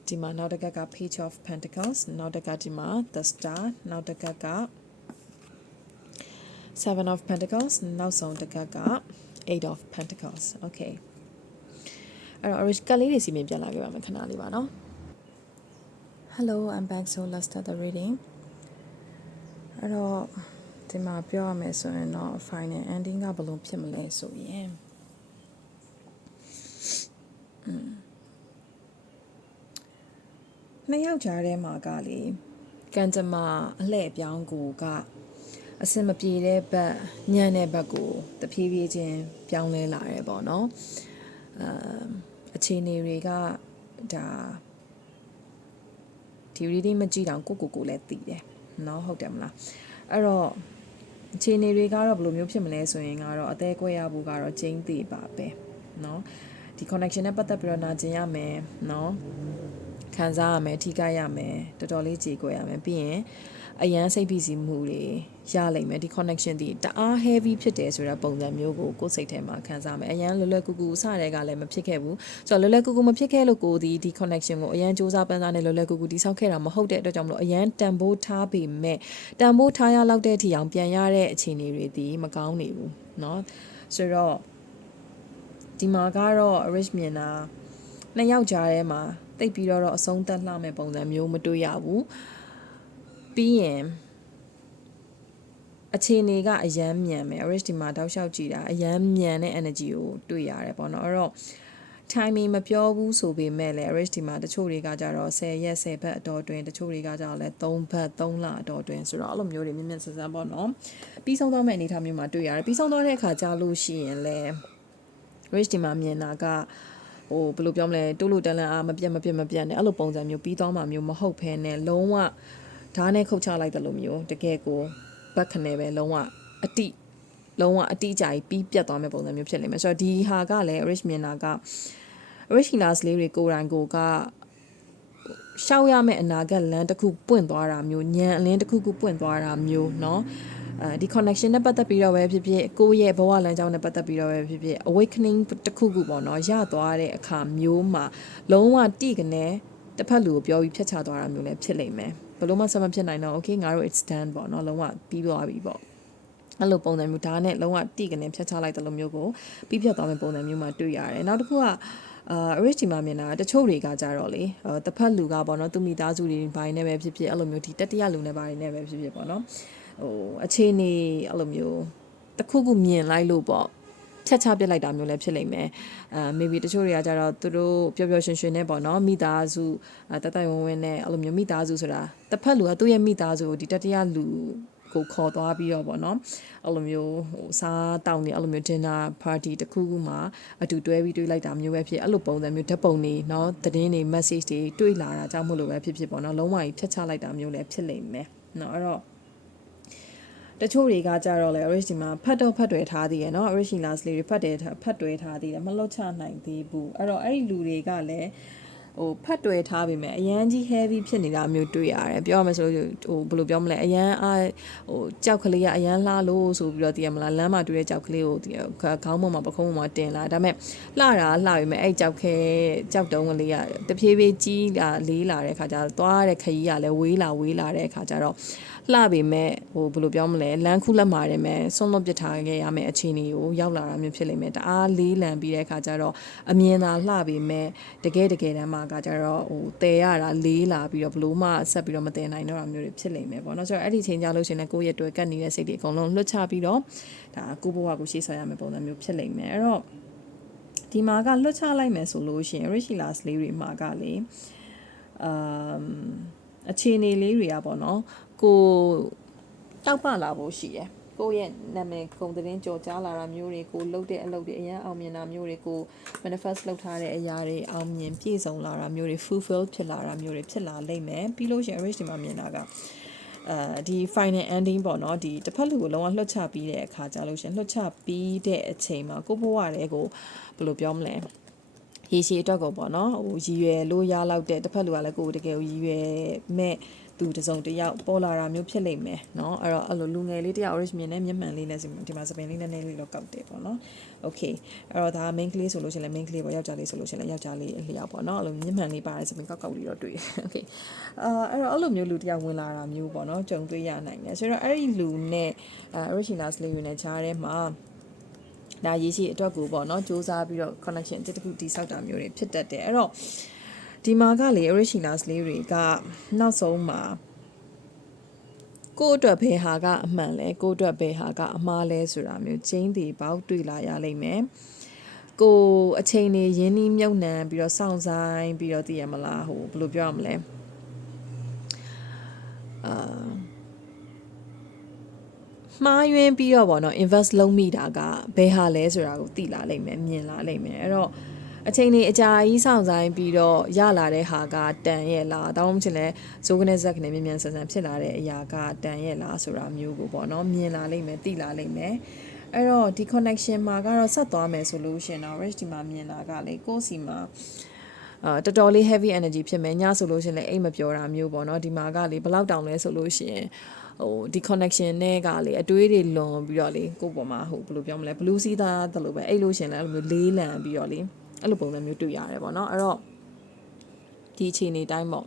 ဒီမှာနောက်တစ်ကက page of pentacles နောက်တစ်ကဒီမှာ the star နောက်တစ်ကက seven of pentacles နောက်ဆုံးတစ်ကက eight of pentacles okay အဲ့တော့ orange ကလေးတွေစီမင်းပြန်လာခဲ့ပါမယ်ခဏလေးပါနော် Hello I'm back so let's start the reading အဲ့တော့ဒီမှာပြောရမယ်ဆိုရင်တော့ final ending ကဘယ်လိုဖြစ်မလဲဆိုရင်နှစ်ယောက်ကြားထဲမှာကလေကံကြမ္မာအလှည့်ပြောင်းကိုကအစင်မပြေတဲ့ဘက်ညံ့တဲ့ဘက်ကိုတဖြည်းဖြည်းချင်းပြောင်းလဲလာတယ်ပေါ့နော်အမ် အခြေအနေတွေကဒါဒီ reading မကြည့်တော့ကိုကိုကိုလည်းသိတယ်เนาะဟုတ်တယ်မလားအဲ့တော့အခြေအနေတွေကတော့ဘယ်လိုမျိုးဖြစ်မလဲဆိုရင်ကတော့အသေးကွဲရဖို့ကတော့ကျင်းသေးပါပဲเนาะ ဒီ connection နဲ့ပတ်သက်ပြီးတော့နာကျင်ရမယ်เนาะခံစားရမယ်ထိခိုက်ရမယ်တော်တော်လေးကြေကွဲရမယ်ပြီးရင် အရန်စိတ်ဖိစီးမှုတွေရလိမ့်မယ်ဒီ connection ဒီတအား heavy ဖြစ်တယ်ဆိုတဲ့ပုံစံမျိုးကိုကိုယ်စိတ်ထဲမှာခံစားမယ်အရန်လွယ်လွယ်ကူကူစတဲ့ကလည်းမဖြစ်ခဲ့ဘူးဆိုတော့လွယ်လွယ်ကူကူမဖြစ်ခဲ့လို့ကိုဒီဒီ connection ကိုအရန်စူးစမ်းပန်းစားနေလွယ်လွယ်ကူကူတိဆောက်ခဲ့တာမဟုတ်တဲ့အတွက်ကြောင့်မလို့အရန်တန်ဖိုးထားပေမဲ့တန်ဖိုးထားရလောက်တဲ့အထိအောင်ပြန်ရတဲ့အခြေအနေတွေဒီမကောင်းနေဘူးเนาะဆိုတော့ဒီမှာကတော့ rich မြင်တာနှစ်ယောက်ကြားထဲမှာတိတ်ပြီးတော့အဆုံးသတ်လှမဲ့ပုံစံမျိုးမတွေ့ရဘူး ပြီးရင်အခြေအနေကအယမ်းမြန်မယ် rich ဒီမှာတောက်လျှောက်ကြည့်တာအယမ်းမြန်တဲ့ energy ကိုတွေ့ရတယ်ပေါ့နော်အဲ့တော့ timing မပြောဘူးဆိုပေမဲ့လည်း rich ဒီမှာတချို့တွေကကြတော့10ရက်10ဘက်အတော်တွင်တချို့တွေကကြတော့လည်း3ဘက်3လအတော်တွင်ဆိုတော့အဲ့လိုမျိုးတွေမြင့်မြင့်ဆန်းဆန်းပေါ့နော်ပြီးဆုံးသွားမယ့်အနေအထားမျိုးမှာတွေ့ရတယ်ပြီးဆုံးသွားတဲ့အခါကြာလို့ရှိရင်လည်း rich ဒီမှာမြင်တာကဟိုဘယ်လိုပြောမလဲတိုးလို့တန်လန်အားမပြတ်မပြတ်မပြတ်နဲ့အဲ့လိုပုံစံမျိုးပြီးသွားမှမျိုးမဟုတ်ဘဲနဲ့လုံးဝ ဓာတ်နဲ့ခုတ်ချလိုက်တယ်လို့မျိုးတကယ်ကိုဘက်ခနဲ့ပဲလုံးဝအတိလုံးဝအတိအကျကြီးပြီးပြတ်သွားမယ့်ပုံစံမျိုးဖြစ်နေမယ်ဆိုတော့ဒီဟာကလည်း rich မြင်တာက rich healers လေးတွေကိုယ်တိုင်ကိုကရှောက်ရမယ့်အနာဂတ်လမ်းတစ်ခုပွင့်သွားတာမျိုးညံအလင်းတစ်ခုခုပွင့်သွားတာမျိုးเนาะအဲဒီ connection နဲ့ပတ်သက်ပြီးတော့ပဲဖြစ်ဖြစ်ကိုယ့်ရဲ့ဘဝလမ်းကြောင်းနဲ့ပတ်သက်ပြီးတော့ပဲဖြစ်ဖြစ် awakening တစ်ခုခုပေါ့နော်ရသွားတဲ့အခါမျိုးမှာလုံးဝတိကနေတစ်ဖက်လူကိုပြောပြီးဖြတ်ချသွားတာမျိုးလည်းဖြစ်လိမ့်မယ် ဘလို့မှဆက်မဖြစ်နိုင်တော့ okay ငါတို့ it's done ပေါ့နော်လုံးဝပြီးသွားပြီပေါ့အဲ့လိုပုံစံမျိုးဒါနဲ့လုံးဝတိကနေဖြတ်ချလိုက်တဲ့လိုမျိုးကိုပြီးပြတ်သွားမယ့်ပုံစံမျိုးမှာတွေ့ရတယ်နောက်တစ်ခုကအာ rich ဒီမှာမြင်တာတချို့တွေကကြတော့လေတစ်ဖက်လူကပေါ့နော်သူမိသားစုတွေဘိုင်းနဲ့ပဲဖြစ်ဖြစ်အဲ့လိုမျိုးဒီတတိယလူနဲ့ဘိုင်းနဲ့ပဲဖြစ်ဖြစ်ပေါ့နော်ဟိုအခြေအနေအဲ့လိုမျိုးတစ်ခုခုမြင်လိုက်လို့ပေါ့ ဖြတ်ချပစ်လိုက်တာမျိုးလည်းဖြစ်လိမ့်မယ်အဲ maybe တချို့တွေကကြတော့သူတို့ပျော်ပျော်ရွှင်ရွှင်နဲ့ပေါ့နော်မိသားစုတတဝင်းဝင်းနဲ့အဲ့လိုမျိုးမိသားစုဆိုတာတစ်ဖက်လူကသူ့ရဲ့မိသားစုကိုဒီတတိယလူကိုခေါ်သွားပြီးတော့ပေါ့နော်အဲ့လိုမျိုးဟိုစားတောင်းနေအဲ့လိုမျိုး dinner party တခုခုမှာအတူတွဲပြီးတွေ့လိုက်တာမျိုးပဲဖြစ်အဲ့လိုပုံစံမျိုးဓာတ်ပုံတွေเนาะသတင်းတွေ message တွေတွေ့လာတာကြောင့်မို့လို့ပဲဖြစ်ဖြစ်ပေါ့နော်လုံးဝကြီးဖြတ်ချလိုက်တာမျိုးလည်းဖြစ်လိမ့်မယ်เนาะအဲ့တော့ တချို့တွေကကြတော့လေ Orish ဒီမှာဖတ်တော့ဖတ်တွေထားသေးရယ်နော် Orish လာစလေးတွေဖတ်တယ်ဖတ်တွေထားသေးတယ်မလွတ်ချနိုင်သေးဘူးအဲ့တော့အဲ့ဒီလူတွေကလည်းဟိုဖတ်တွယ်ထားပြီမဲ့အရန်ကြီး heavy ဖြစ်နေတာမျိုးတွေ့ရတယ်ပြောရမယ်ဆိုလို့ဟိုဘယ်လိုပြောမလဲအရန်အားဟိုကြောက်ကလေးကအရန်လှလို့ဆိုပြီးတော့တည်ရမလားလမ်းမှာတွေ့တဲ့ကြောက်ကလေးကိုခေါင်းပေါ်မှာပခုံးပေါ်မှာတင်လာဒါပေမဲ့လှတာလှပြီမဲ့အဲ့ကြောက်ခဲကြောက်တုံးကလေးကတဖြည်းဖြည်းကြီးလာလေးလာတဲ့ခါကျတော့သွားတဲ့ခရီးကလည်းဝေးလာဝေးလာတဲ့ခါကျတော့ လှပေမဲ့ဟိုဘယ်လိုပြောမလဲလမ်းခုလက်မှာတယ်မဲ့ဆွန့်လွတ်ပစ်ထားခဲ့ရမယ့်အခြေအနေကိုရောက်လာတာမျိုးဖြစ်လိမ့်မယ်တအားလေးလံပြီးတဲ့အခါကျတော့အမြင်သာလှပေမဲ့တကယ်တကယ်တမ်းမှာကကျတော့ဟိုတည်ရတာလေးလာပြီးတော့ဘလို့မှဆက်ပြီးတော့မတည်နိုင်တော့တာမျိုးတွေဖြစ်လိမ့်မယ်ပေါ့နော်ဆိုတော့အဲ့ဒီချိန်ကြလို့ရှင်လည်းကိုယ့်ရဲ့တွေ့ကတ်နေတဲ့စိတ်တွေအကုန်လုံးလွတ်ချပြီးတော့ဒါကိုဘဝကိုရှေ့ဆက်ရမယ့်ပုံစံမျိုးဖြစ်လိမ့်မယ်အဲ့တော့ဒီမှာကလွတ်ချလိုက်မယ်ဆိုလို့ရှိရင် rich last လေးတွေမှာကလေအမ်အခြေအနေလေးတွေကပေါ့နော် ကိုတောက်ပလာဖို့ရှိတယ်ကိုယ့်ရဲ့နာမည်ဂုံသတင်းကြော်ကြားလာတာမျိုးတွေကိုလှုပ်တဲ့အလုပ်တွေအရင်အောင်မြင်တာမျိုးတွေကို manifest လုပ်ထားတဲ့အရာတွေအောင်မြင်ပြည့်စုံလာတာမျိုးတွေ fulfill ဖြစ်လာတာမျိုးတွေဖြစ်လာလိမ့်မယ်ပြီးလို့ရှိရင် rich ဒီမှာမြင်တာကအဲဒီ final ending ပေါ့နော်ဒီတစ်ဖက်လူကိုလုံးဝလွှတ်ချပြီးတဲ့အခါကြလို့ရှင်လွှတ်ချပြီးတဲ့အချိန်မှာကိုဘဝတွေကိုဘယ်လိုပြောမလဲရေရှည်အတွက်ကိုပေါ့နော်ဟိုရည်ရွယ်လို့ရလောက်တဲ့တစ်ဖက်လူကလည်းကိုယ်တကယ်ရည်ရွယ်မဲ့ သူတစုံတယောက်ပေါ်လာတာမျိုးဖြစ်လိမ့်မယ်เนาะအဲ့တော့အဲ့လိုလူငယ်လေးတယောက် orange မြင်နဲ့မျက်မှန်လေးနဲ့ဒီမှာစပင်လေးနည်းနည်းလေးတော့ကောက်တယ်ပေါ့နော် okay အဲ့တော့ဒါ main ကလေးဆိုလို့ရှိရင်လည်း main ကလေးပေါ့ယောက်ျားလေးဆိုလို့ရှိရင်လည်းယောက်ျားလေးအလျောက်ပေါ့နော်အဲ့လိုမျက်မှန်လေးပါတယ်စပင်ကောက်ကောက်လေးတော့တွေ့တယ် okay အာအဲ့တော့အဲ့လိုမျိုးလူတယောက်ဝင်လာတာမျိုးပေါ့နော်ကြုံတွေ့ရနိုင်တယ်ဆိုတော့အဲ့ဒီလူနဲ့အဲ original လေးယူနေချားထဲမှာဒါရေးရှိအတွက်ကိုပေါ့နော်စူးစမ်းပြီးတော့ connection တစ်ခုတိဆောက်တာမျိုးတွေဖြစ်တတ်တယ်အဲ့တော့ ဒီမှာကလေ originals လေးတွေကနောက်ဆုံးမှာကိုယ့်အတွက်ဘယ်ဟာကအမှန်လဲကိုယ့်အတွက်ဘယ်ဟာကအမှားလဲဆိုတာမျိုးချင်းတည်ပေါက်တွေ့လာရလိမ့်မယ်ကိုအချိန်နေရင်းနှီးမြုပ်နှံပြီးတော့စောင့်ဆိုင်ပြီးတော့သိရမလားဟိုဘယ်လိုပြောရမလဲအာမှားယွင်းပြီးတော့ဗောနော် invest လုပ်မိတာကဘယ်ဟာလဲဆိုတာကိုသိလာလိမ့်မယ်မြင်လာလိမ့်မယ်အဲ့တော့ အချိန်လေးအကြာကြီးစောင့်ဆိုင်ပြီးတော့ရလာတဲ့ဟာကတန်ရဲ့လားတောင်းမချင်လဲဇိုးကနေဇက်ကနေမြန်မြန်ဆန်ဆန်ဖြစ်လာတဲ့အရာကတန်ရဲ့လားဆိုတာမျိုးကိုပေါ့နော်မြင်လာလိမ့်မယ်သိလာလိမ့်မယ်အဲ့တော့ဒီ connection မှာကတော့ဆက်သွားမယ်ဆိုလို့ရှရင်တော့ rich ဒီမှာမြင်တာကလေကိုယ့်စီမှာအာတော်တော်လေး heavy energy ဖြစ်မယ်ညဆိုလို့ရှရင်လည်းအိတ်မပြောတာမျိုးပေါ့နော်ဒီမှာကလေဘယ်လောက်တောင်လဲဆိုလို့ရှရင်ဟိုဒီ connection နဲ့ကလေအတွေးတွေလွန်ပြီးတော့လေကိုယ့်ပေါ်မှာဟိုဘယ်လိုပြောမလဲ blue sea သားတလို့ပဲအဲ့လို့ရှရင်လည်းအဲ့လိုမျိုးလေးလံပြီးတော့လေ အဲ့လိုပုံစံမျိုးတွေ့ရတယ်ပေါ့နော်အဲ့တော့ဒီအခြေအနေတိုင်းပေါ့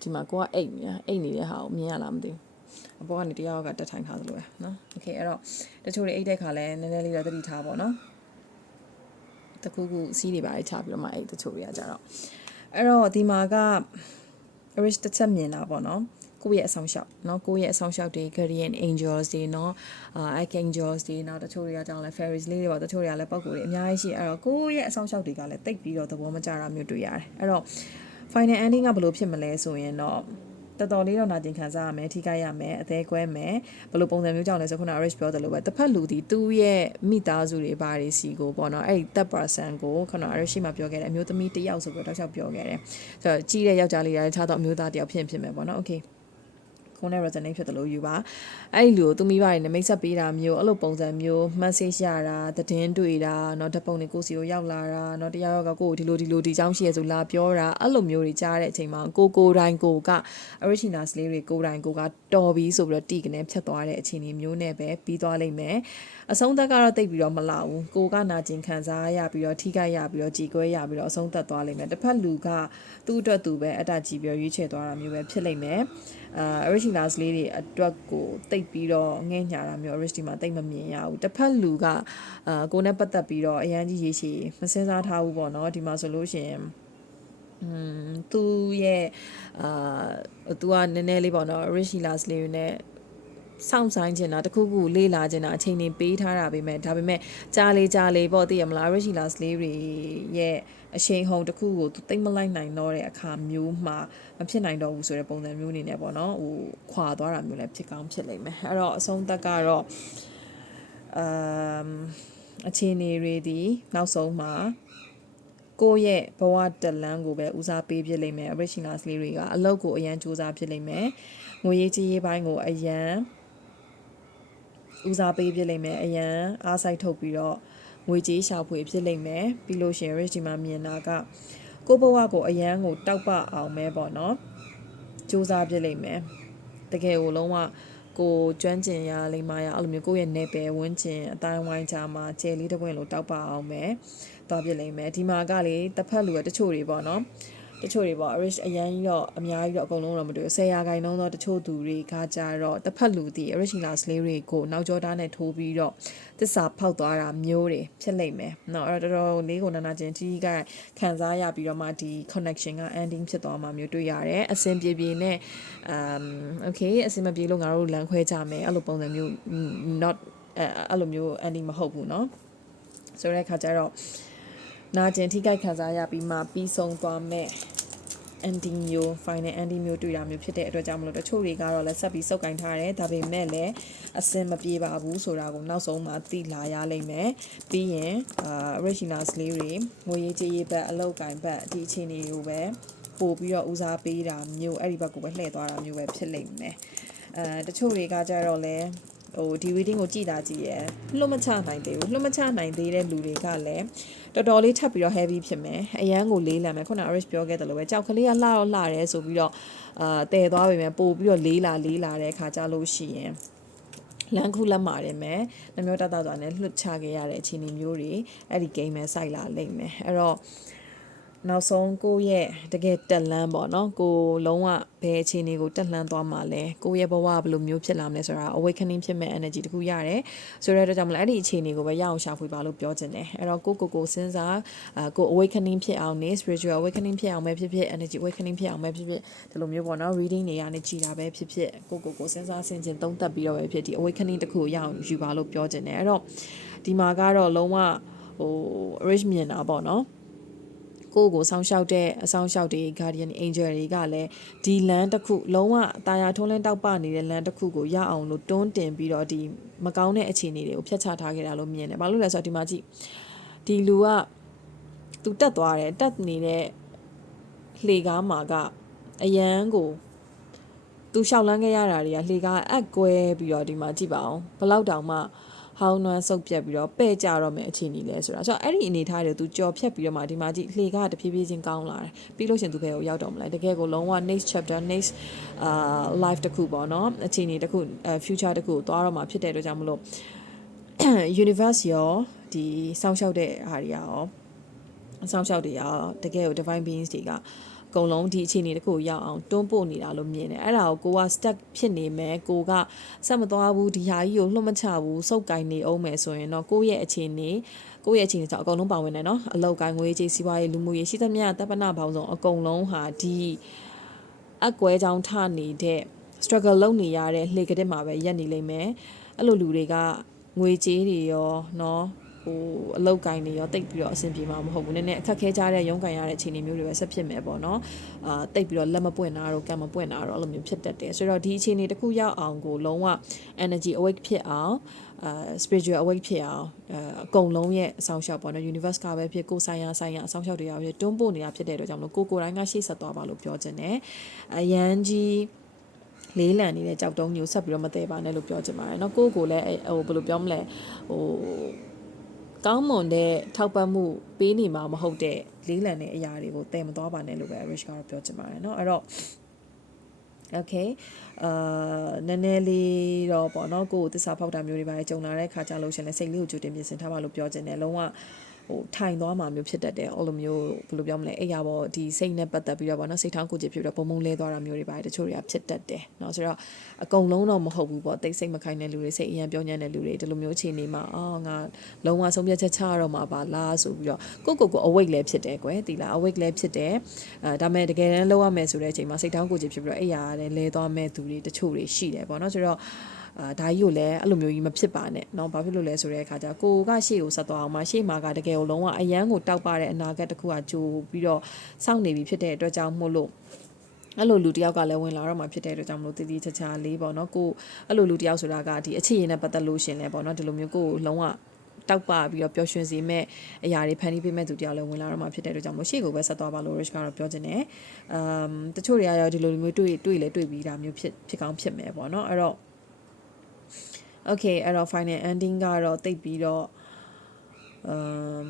ဒီမှာကိုကအိတ်နေတာအိတ်နေတဲ့ဟာကိုမြင်ရလားမသိဘူးအပေါ်ကနေတရားကတက်ထိုင်ထားသလိုပဲเนาะโอเคအဲ့တော့တချို့တွေအိတ်တဲ့ခါလဲနည်းနည်းလေးတော့သတိထားပါเนาะတခုခုစီးတွေပါအိတ်ချပြီးတော့မှအိတ်တချို့တွေကကြတော့အဲ့တော့ဒီမှာက rich တစ်ချက်မြင်တာပေါ့เนาะ ကိုယ့်ရဲ့အဆောင်ရှောက်เนาะကိုယ့်ရဲ့အဆောင်ရှောက်တွေ guardian angels တွေเนาะအာ archangels တွေနောက်တချို့တွေကကြောင်းလဲ fairies လေးတွေပေါ့တချို့တွေကလည်းပုံကိုယ်တွေအများကြီးရှိအဲ့တော့ကိုယ့်ရဲ့အဆောင်ရှောက်တွေကလည်းတိတ်ပြီးတော့သဘောမကျတာမျိုးတွေ့ရတယ်အဲ့တော့ final ending ကဘယ်လိုဖြစ်မလဲဆိုရင်တော့တော်တော်လေးတော့နာကျင်ခံစားရမယ်ထိခိုက်ရမယ်အသေးကွဲမယ်ဘယ်လိုပုံစံမျိုးကြောင့်လဲဆိုခုန Rich ပြောတယ်လို့ပဲတစ်ဖက်လူဒီသူ့ရဲ့မိသားစုတွေဘာတွေစီကိုပေါ့နော်အဲ့ဒီ that person ကိုခုန Rich ရှိမှပြောခဲ့တယ်အမျိုးသမီးတစ်ယောက်ဆိုပြီးတော့တောက်လျှောက်ပြောခဲ့တယ်ဆိုတော့ကြီးတဲ့ယောက်ျားလေးတွေခြားတော့အမျိုးသားတစ်ယောက်ဖြစ်ဖြစ်မယ်ပေါ့နော် okay ကိုနဲ့ resonate ဖြစ်တယ်လို့ယူပါအဲ့ဒီလူကိုသူမိဘတွေနဲ့မိတ်ဆက်ပေးတာမျိုးအဲ့လိုပုံစံမျိုး message ရတာသတင်းတွေ့တာเนาะဓပုံတွေကိုစီကိုရောက်လာတာเนาะတရားရောက်ကကိုကိုဒီလိုဒီလိုဒီကြောင်းရှိရဆိုလာပြောတာအဲ့လိုမျိုးတွေကြားတဲ့အချိန်မှာကိုကိုတိုင်းကိုက original လေးတွေကိုတိုင်းကိုကတော်ပြီးဆိုပြီးတော့တီကနေဖြတ်သွားတဲ့အခြေအနေမျိုးနဲ့ပဲပြီးသွားလိမ့်မယ် အဆုံးသက်ကတော့တိတ်ပြီးတော့မလာဘူးကိုကနာကျင်ခံစားရပြီးတော့ထိခိုက်ရပြီးတော့ကြည်ကွဲရပြီးတော့အဆုံးသက်သွားလိမ့်မယ်တစ်ဖက်လူကသူ့အတွက်သူပဲအတကြည်ပြီးတော့ရွေးချယ်သွားတာမျိုးပဲဖြစ်လိမ့်မယ်အာ originals လေးတွေအတွက်ကိုတိတ်ပြီးတော့ငဲ့ညာတာမျိုး original မှာတိတ်မမြင်ရဘူးတစ်ဖက်လူကအာကိုနဲ့ပတ်သက်ပြီးတော့အရန်ကြီးရေးချီမစင်စားထားဘူးပေါ့နော်ဒီမှာဆိုလို့ရှိရင်อืมသူရဲ့အာသူကနည်းနည်းလေးပေါ့နော် originals လေးတွေနဲ့ စောင့်ဆိုင်ချင်တာတခုခုလေးလာချင်တာအချိန်နေပေးထားတာပဲမဲ့ဒါပေမဲ့ကြားလေးကြားလေးပေါ့သိရမလား originals လေးတွေရဲ့အရှိန်ဟုန်တစ်ခုကိုသူသိမ့်မလိုက်နိုင်တော့တဲ့အခါမျိုးမှာမဖြစ်နိုင်တော့ဘူးဆိုတဲ့ပုံစံမျိုးအနေနဲ့ပေါ့နော်ဟိုခွာသွားတာမျိုးလည်းဖြစ်ကောင်းဖြစ်လိမ့်မယ်အဲ့တော့အဆုံးသက်ကတော့အမ်အခြေအနေတွေဒီနောက်ဆုံးမှာကိုယ့်ရဲ့ဘဝတလန်းကိုပဲဦးစားပေးဖြစ်လိမ့်မယ် original လေးတွေကအလုပ်ကိုအရန်စူးစမ်းဖြစ်လိမ့်မယ်ငွေရေးကြေးရေးပိုင်းကိုအရန် ဦးစားပေးဖြစ်လိမ့်မယ်အရန်အားစိုက်ထုတ်ပြီးတော့ငွေကြေးရှာဖွေဖြစ်လိမ့်မယ်ပြီးလို့ရှိရင် rich ဒီမှာမြင်တာကကိုယ့်ဘဝကိုအရန်ကိုတောက်ပအောင်ပဲပေါ့နော်စူးစမ်းဖြစ်လိမ့်မယ်တကယ်ကိုလုံးဝကိုကျွမ်းကျင်ရလိမ့်မရအဲ့လိုမျိုးကိုယ့်ရဲ့နေပယ်ဝန်းကျင်အတိုင်းဝိုင်းချာမှာကျယ်လေးတစ်ပွင့်လို့တောက်ပအောင်ပဲသွားပြလိမ့်မယ်ဒီမှာကလေတစ်ဖက်လူကတချို့တွေပေါ့နော် တချို့တွေပေါ့ rich အရန်ကြီးတော့အများကြီးတော့အကုန်လုံးတော့မတွေ့ဘူး10ရာခိုင်နှုန်းတော့တချို့သူတွေကကြတော့တစ်ဖက်လူဒီ original slave တွေကိုနောက်ကျောသားနဲ့ထိုးပြီးတော့တစ္ဆာဖောက်သွားတာမျိုးတွေဖြစ်လိမ့်မယ်เนาะအဲ့တော့တော်တော်လေးကိုနာနာချင်းကြီးကခံစားရပြီးတော့မှဒီ connection က ending ဖြစ်သွားမှာမျိုးတွေ့ရတယ်အဆင်ပြေပြေနဲ့ um okay အဆင်မပြေလို့ငါတို့လမ်းခွဲကြမယ်အဲ့လိုပုံစံမျိုး not အဲ့လိုမျိုး ending မဟုတ်ဘူးเนาะဆိုတဲ့အခါကျတော့နာကျင်ထိခိုက်ခံစားရပြီးမှပြီးဆုံးသွားမဲ့ ending မျိုး final ending မျိုးတွေ့တာမျိုးဖြစ်တဲ့အတွက်ကြောင့်မလို့တချို့တွေကတော့လည်းဆက်ပြီးစုပ်ကင်ထားတယ်ဒါပေမဲ့လည်းအစင်မပြေပါဘူးဆိုတာကိုနောက်ဆုံးမှသိလာရလိမ့်မယ်ပြီးရင်အာ original လေးတွေငွေရေးကြေးရေးဘက်အလောက်ကင်ဘက်ဒီအခြေအနေကိုပဲပို့ပြီးတော့ဦးစားပေးတာမျိုးအဲ့ဒီဘက်ကိုပဲလှည့်သွားတာမျိုးပဲဖြစ်လိမ့်မယ်အဲတချို့တွေကကြတော့လည်း ဟိုဒီ reading ကိုကြည်တာကြည့်ရယ်လွတ်မချနိုင်သေးဘူးလွတ်မချနိုင်သေးတဲ့လူတွေကလည်းတော်တော်လေးထပ်ပြီးတော့ heavy ဖြစ်မယ်အရန်ကိုလေးလံမယ်ခုန Arish ပြောခဲ့တယ်လို့ပဲကြောက်ကလေးကလှတော့လှတယ်ဆိုပြီးတော့အာတည်သွားပြီမယ်ပို့ပြီးတော့လေးလာလေးလာတဲ့အခါကြလို့ရှိရင်လန်ခုလက်မာတယ်မယ်နှမျိုးတတသွားနဲ့လှုပ်ချခဲ့ရတဲ့အခြေအနေမျိုးတွေအဲ့ဒီ game မှာစိုက်လာလိမ့်မယ်အဲ့တော့ နောက်ဆုံးကိုယ့်ရဲ့တကယ်တက်လန်းပေါ့နော်ကိုလုံးဝဘယ်အခြေအနေကိုတက်လှမ်းသွားမှာလဲကိုယ့်ရဲ့ဘဝဘယ်လိုမျိုးဖြစ်လာမလဲဆိုတာ awakening ဖြစ်မဲ့ energy တခုရတယ်ဆိုတဲ့အတွက်ကြောင့်မလို့အဲ့ဒီအခြေအနေကိုပဲရအောင်ရှာဖွေပါလို့ပြောချင်တယ်အဲ့တော့ကိုကိုကိုစဉ်းစားအာကို awakening ဖြစ်အောင်နေ spiritual awakening ဖြစ်အောင်ပဲဖြစ်ဖြစ် energy awakening ဖြစ်အောင်ပဲဖြစ်ဖြစ်ဒီလိုမျိုးပေါ့နော် reading တွေကနေကြည်တာပဲဖြစ်ဖြစ်ကိုကိုကိုစဉ်းစားဆင်ခြင်သုံးသပ်ပြီးတော့ပဲဖြစ်ဒီ awakening တခုကိုရအောင်ယူပါလို့ပြောချင်တယ်အဲ့တော့ဒီမှာကတော့လုံးဝဟို rich မြင်တာပေါ့နော် ကိုကိုဆောင်းလျှောက်တဲ့အဆောင်လျှောက်တွေ guardian angel တွေကလည်းဒီလမ်းတစ်ခုလုံးဝတာယာထုံးလင်းတောက်ပနေတဲ့လမ်းတစ်ခုကိုရအောင်လို့တွန်းတင်ပြီးတော့ဒီမကောင်းတဲ့အခြေအနေတွေကိုဖျက်ချထားခဲ့တာလို့မြင်တယ်။ဘာလို့လဲဆိုတော့ဒီမှာကြည့်ဒီလူကသူတက်သွားတယ်တက်နေတဲ့လှေကားမှာကအယမ်းကိုသူလျှောက်လန်းခဲ့ရတာတွေကလှေကားအက်ကွဲပြီးတော့ဒီမှာကြည့်ပါအောင်ဘလောက်တောင်မှ ဟောင်းနွမ်းဆုပ်ပြက်ပြီးတော့ပဲ့ကြတော့မယ်အခြေအနေလဲဆိုတာဆိုတော့အဲ့ဒီအနေထားတွေသူကြော်ဖြတ်ပြီးတော့မှဒီမှာကြည့်လှေကားတဖြည်းဖြည်းချင်းကောင်းလာတယ်ပြီးလို့ရှရင်သူဘယ်ကိုရောက်တော့မလဲတကယ်ကိုလုံးဝ next chapter next အာ life တစ်ခုပေါ့နော်အခြေအနေတစ်ခုအဲ future တစ်ခုကိုသွားတော့မှာဖြစ်တဲ့အတွက်ကြောင့်မလို့ universe ရောဒီစောင့်ရှောက်တဲ့ဟာတွေရောစောင့်ရှောက်တွေရောတကယ်ကို divine beings တွေက အကုန်လုံးဒီအခြေအနေတစ်ခုကိုရောက်အောင်တွန်းပို့နေတာလို့မြင်တယ်အဲ့ဒါကိုကိုက stuck ဖြစ်နေမယ်ကိုကဆက်မသွားဘူးဒီဟာကြီးကိုလှုပ်မချဘူးစုပ်ကင်နေအောင်မယ်ဆိုရင်တော့ကိုယ့်ရဲ့အခြေအနေကိုယ့်ရဲ့အခြေအနေကြောင့်အကုန်လုံးပါဝင်တယ်နော်အလောက်ကိုင်းငွေကြေးစီးပွားရေးလူမှုရေးရှိသမျှတပ်ပနာပေါင်းစုံအကုန်လုံးဟာဒီအကွဲကြောင်းထနေတဲ့ struggle လုပ်နေရတဲ့လှေကတဲ့မှာပဲရက်နေလိမ့်မယ်အဲ့လိုလူတွေကငွေကြေးတွေရောเนาะ ဟိုအလောက်ကိုင်းတွေရောတိတ်ပြီးတော့အဆင်ပြေမှာမဟုတ်ဘူးနည်းနည်းအခက်ခဲကြတဲ့ရုန်းကန်ရတဲ့အခြေအနေမျိုးတွေပဲဆက်ဖြစ်မယ်ပေါ့နော်အာတိတ်ပြီးတော့လက်မပွင့်တာတော့ကံမပွင့်တာတော့အဲ့လိုမျိုးဖြစ်တတ်တယ်ဆိုတော့ဒီအခြေအနေတစ်ခုရောက်အောင်ကိုလုံးဝ energy awake ဖြစ်အောင်အာ spiritual awake ဖြစ်အောင်အအကုန်လုံးရဲ့အဆောင်ရှောက်ပေါ့နော် universe ကပဲဖြစ်ကိုယ်ဆိုင်ရာဆိုင်ရာအဆောင်ရှောက်တွေရဖြစ်တွန်းပို့နေတာဖြစ်တဲ့အတွက်ကြောင့်မလို့ကိုကိုယ်တိုင်းကရှေ့ဆက်သွားပါလို့ပြောချင်တယ်အရန်ကြီးလေးလံနေတဲ့ကြောက်တုံးမျိုးဆက်ပြီးတော့မသေးပါနဲ့လို့ပြောချင်ပါတယ်เนาะကိုယ့်ကိုယ်လည်းဟိုဘယ်လိုပြောမလဲဟို ကောင်းမွန်တဲ့ထောက်ပံ့မှုပေးနေမှာမဟုတ်တဲ့လေးလံတဲ့အရာတွေကိုတည်မသွားပါနဲ့လို့ပဲ Rich ကတော့ပြောချင်ပါတယ်เนาะအဲ့တော့ okay အာနည်းနည်းလေးတော့ပေါ့နော်ကိုယ်ကိုသစ္စာဖောက်တာမျိုးတွေပါကြုံလာတဲ့ခါကြလို့ရှရင်လည်းစိတ်လေးကိုကြိုတင်ပြင်ဆင်ထားပါလို့ပြောချင်တယ်လုံးဝ ဟိုထိုင်သွားမှာမျိုးဖြစ်တတ်တယ်အဲ့လိုမျိုးဘယ်လိုပြောမလဲအဲ့ရပေါ့ဒီစိတ်နဲ့ပတ်သက်ပြီးတော့ပေါ့နော်စိတ်ထောင်းကိုကြည့်ဖြစ်ပြီးတော့ပုံပုံလဲသွားတာမျိုးတွေပါတချို့တွေကဖြစ်တတ်တယ်เนาะဆိုတော့အကုန်လုံးတော့မဟုတ်ဘူးပေါ့တိတ်စိတ်မခိုင်းတဲ့လူတွေစိတ်အရင်ပြောညံ့တဲ့လူတွေဒီလိုမျိုးအခြေအနေမှာအော်ငါလုံးဝဆုံးဖြတ်ချက်ချရတော့မှာပါလားဆိုပြီးတော့ကိုကိုကို awake လည်းဖြစ်တယ်ကွယ်ဒီလား awake လည်းဖြစ်တယ်အဲဒါမဲ့တကယ်တမ်းလောက်ရမယ်ဆိုတဲ့အချိန်မှာစိတ်ထောင်းကိုကြည့်ဖြစ်ပြီးတော့အဲ့ရလည်းလဲသွားမဲ့သူတွေတချို့တွေရှိတယ်ပေါ့နော်ဆိုတော့ အာဒါကြီးကိုလည်းအဲ့လိုမျိုးကြီးမဖြစ်ပါနဲ့เนาะဘာဖြစ်လို့လဲဆိုတဲ့အခါကျကိုကရှေ့ကိုဆက်သွားအောင်မရှေ့မှာကတကယ်ကိုလုံးဝအယမ်းကိုတောက်ပတဲ့အနာဂတ်တစ်ခုကကြိုပြီးတော့စောင့်နေပြီဖြစ်တဲ့အတွက်ကြောင့်မို့လို့အဲ့လိုလူတယောက်ကလည်းဝင်လာတော့မှဖြစ်တဲ့အတွက်ကြောင့်မလို့တည်တည်ချာချာလေးပေါ့နော်ကိုအဲ့လိုလူတယောက်ဆိုတာကဒီအခြေအနေနဲ့ပတ်သက်လို့ရှင်လဲပေါ့နော်ဒီလိုမျိုးကိုလုံးဝတောက်ပပြီးတော့ပျော်ရွှင်စေမဲ့အရာတွေဖန်တီးပေးမဲ့သူတယောက်လည်းဝင်လာတော့မှဖြစ်တဲ့အတွက်ကြောင့်မို့ရှေ့ကိုပဲဆက်သွားပါလို့ Rich ကတော့ပြောချင်တယ်။အမ်တချို့တွေကတော့ဒီလိုမျိုးတွေ့တွေ့လဲတွေ့ပြီးတာမျိုးဖြစ်ဖြစ်ကောင်းဖြစ်မယ်ပေါ့နော်အဲ့တော့ okay အဲ့တော့ final ending ကတော့တိတ်ပြီးတော့အမ်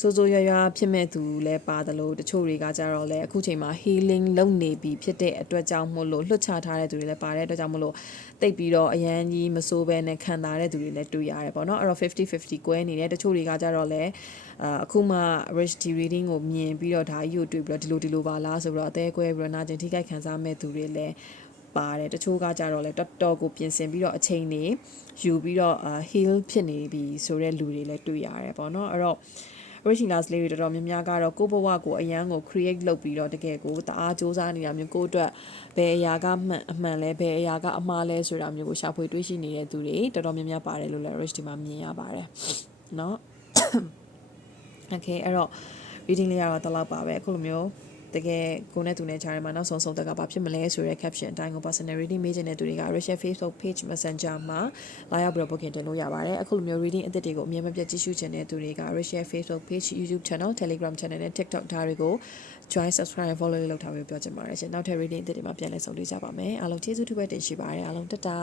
ဆိုးဆိုးရွားရွားဖြစ်မဲ့သူလည်းပါတယ်လို့တချို့တွေကကြတော့လဲအခုချိန်မှာ healing လုပ်နေပြီဖြစ်တဲ့အတွက်ကြောင့်မို့လို့လွတ်ချထားတဲ့သူတွေလည်းပါတဲ့အတွက်ကြောင့်မို့လို့တိတ်ပြီးတော့အရန်ကြီးမစိုးဘဲနဲ့ခံတာတဲ့သူတွေလည်းတွေ့ရတယ်ပေါ့နော်အဲ့တော့50 50ကွဲနေတယ်တချို့တွေကကြတော့လဲအာအခုမှ rich D reading ကိုမြင်ပြီးတော့ဒါကြီးကိုတွေ့ပြီးတော့ဒီလိုဒီလိုပါလားဆိုတော့အသေးကွဲပြီးတော့နာကျင်ထိခိုက်ခံစားမဲ့သူတွေလည်း ပါတယ်တချို့ကကြတော့လဲတော်တော်ကိုပြင်ဆင်ပြီးတော့အချိန်နေယူပြီးတော့အာ heal ဖြစ်နေပြီဆိုတဲ့လူတွေလည်းတွေ့ရတယ်ပေါ့နော်အဲ့တော့ originals လေးတွေတော်တော်များများကတော့ကိုယ့်ဘဝကိုအရန်ကို create လုပ်ပြီးတော့တကယ်ကိုတအားစ조사နေတာမျိုးကိုယ့်အတွက်ဘယ်အရာကမှန်အမှန်လဲဘယ်အရာကအမှားလဲဆိုတာမျိုးကိုရှာဖွေတွေးရှိနေတဲ့သူတွေတော်တော်များများပါတယ်လို့လည်း rich ဒီမှာမြင်ရပါတယ်เนาะ okay အဲ့တော့ reading လေးကတော့တလောက်ပါပဲအခုလိုမျိုး တကယ်ကိုနဲ့သူနဲ့ကြားထဲမှာနောက်ဆုံးဆုံးသက်ကဘာဖြစ်မလဲဆိုတဲ့ caption အတိုင်းကို personal reading မေးချင်တဲ့သူတွေက Rachel Facebook page messenger မှာလာရောက်ပြီးတော့ booking တင်လို့ရပါတယ်အခုလိုမျိုး reading အသစ်တွေကိုအမြဲမပြတ်ကြည့်ရှုချင်တဲ့သူတွေက Rachel Facebook page YouTube channel Telegram channel နဲ့ TikTok ဒါတွေကို join subscribe follow လုပ်ထားပြီးပြောချင်ပါတယ်ရှင်နောက်ထပ် reading အသစ်တွေမှာပြန်လည်ဆုံတွေ့ကြပါမယ်အားလုံးကျေးဇူးတင်ပါတယ်တင်ရှိပါတယ်အားလုံးတတာ